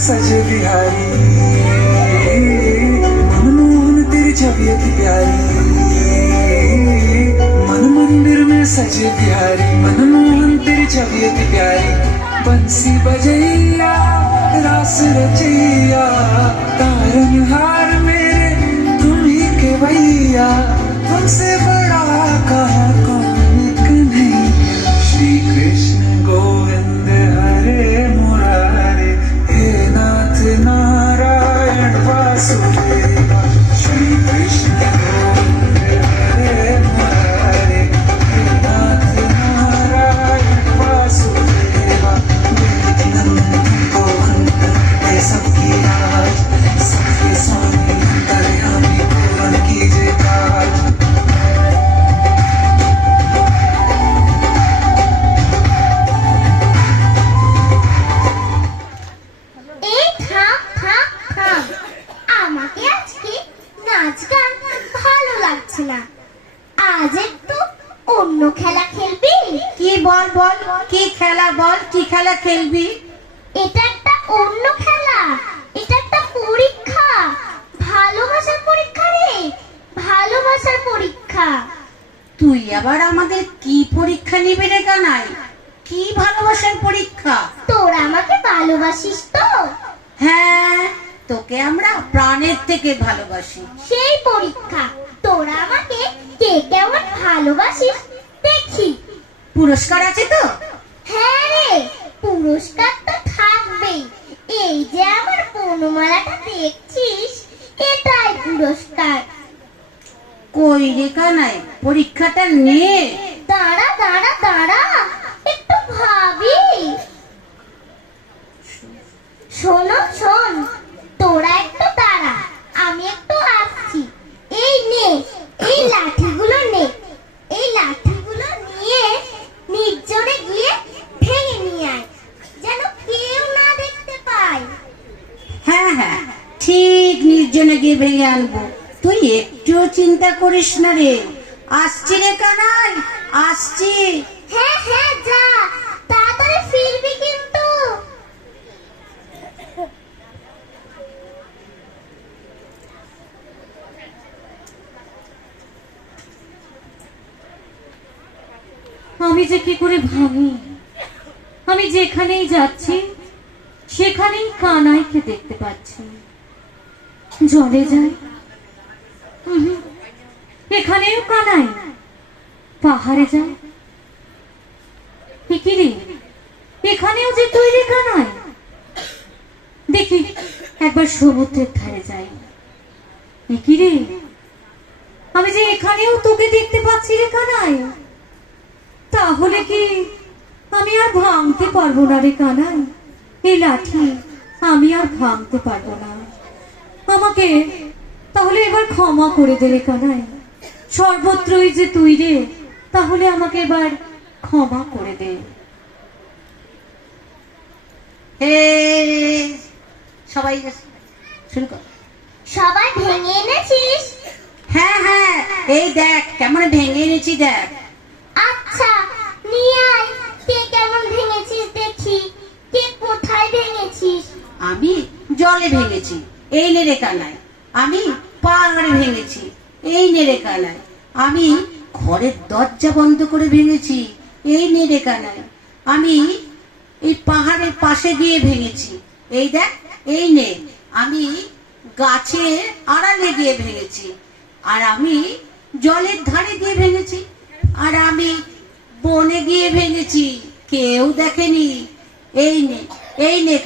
सजे बिहारी मनमोहन तेरी छबियत प्यारी मन मंदिर में सजे बिहारी मनमोहन तेरी छबियत प्यारी बंसी बजैया रास रचैया तारनहार मेरे तुम ही के भैया तुमसे बड़ा कहा कौन कन्हैया श्री कृष्ण गोविंद हरे मुरारे नारायण वासुदेव श्री कृष्ण गोविंद हरे मुरारे नाथ नारायण वासुदेव नंदन को वंदन है सबकी राज सबके स्वामी अंतर्यामी पूर्ण कीजिए काज आज একটু অন্য খেলা খেলবি? কি বল বল কি খেলা বল কি খেলা খেলবি? এটা একটা অন্য খেলা, এটা একটা পরীক্ষা, ভালোবাসার পরীক্ষা রে, ভালোবাসার পরীক্ষা। তুই আবার আমাদের কি পরীক্ষা নিবি রে কানাই? কি ভালোবাসার পরীক্ষা? তোরা আমাকে ভালোবাসিস তো? হ্যাঁ, তোকে আমরা প্রাণের থেকে ভালোবাসি। সেই পরীক্ষা, তোরা আমাকে কে কেমন ভালোবাসিস দেখি। পুরস্কার আছে তো? হ্যাঁ রে, পুরস্কার তো থাকবেই। এই যে আমার বনমালাটা দেখছিস, এটাই পুরস্কার। কই রে কানাই, পরীক্ষাটা নে। দাঁড়া দাঁড়া দাঁড়া, একটু ভাবি। শোনো শোন, তোরা একটু দাঁড়া, আমি একটু আসছি। এই নে, এই লাঠিগুলো নে, এই লাঠিগুলো নিয়ে নির্জনে গিয়ে ভেঙে নিয়ে আয়, যেন কেউ না দেখতে পায়। হ্যাঁ হ্যাঁ, ঠিক নির্জনে গিয়ে ভেঙে আনবো, তুই একটুও চিন্তা করিস না রে। আসছি রে কানাই, আসছি। হ্যাঁ হ্যাঁ, যা, তাড়াতাড়ি ফিরবি কিন্তু। আমি যে কি করে ভাবি, আমি যেখানেই যাচ্ছি সেখানেই কানাইকে দেখতে পাচ্ছি। জলে যাই, এখানেও কানাই। পাহাড়ে যাই, কি রে, এখানেও যে তুই রে কানাই। দেখি একবার সমুদ্রের ধারে যাই, কি রে, আমি যে এখানেও তোকে দেখতে পাচ্ছি রে কানাই। তাহলে কি আমি আর ভাঙতে পারবো না রে কানাই? এই লাঠি আমি আর ভাঙতে পারবো না। আমাকে তাহলে এবার ক্ষমা করে দে রে কানাই। সর্বত্রই যে তুই রে, তাহলে আমাকে এবার ক্ষমা করে দে। সবাই শুরু কর। সবাই ভেঙে এনেছিস? হ্যাঁ হ্যাঁ, এই দেখ কেমন ভেঙে এনেছি, দেখ। আচ্ছা, নিয়ে আয়, কে কেমন ভেঙেছিস দেখি। কে কোথায় ভেঙেছিস? আমি জলে ভেঙেছি, এই নে রে কানাই। আমি পাহাড়ে ভেঙেছি, এই নে রে কানাই। আমি ঘরের দরজা বন্ধ করে ভেঙেছি, এই নে রে কানাই। আমি এই পাহাড়ের পাশে গিয়ে ভেঙেছি, এই দেখ, এই নে। আমি গাছের আড়ালে গিয়ে ভেঙেছি, আর আমি জলের ধারে গিয়ে ভেঙেছি, আর আমি বনে গিয়ে ভেঙেছি, কেউ দেখেনি। এই নে, এই নে।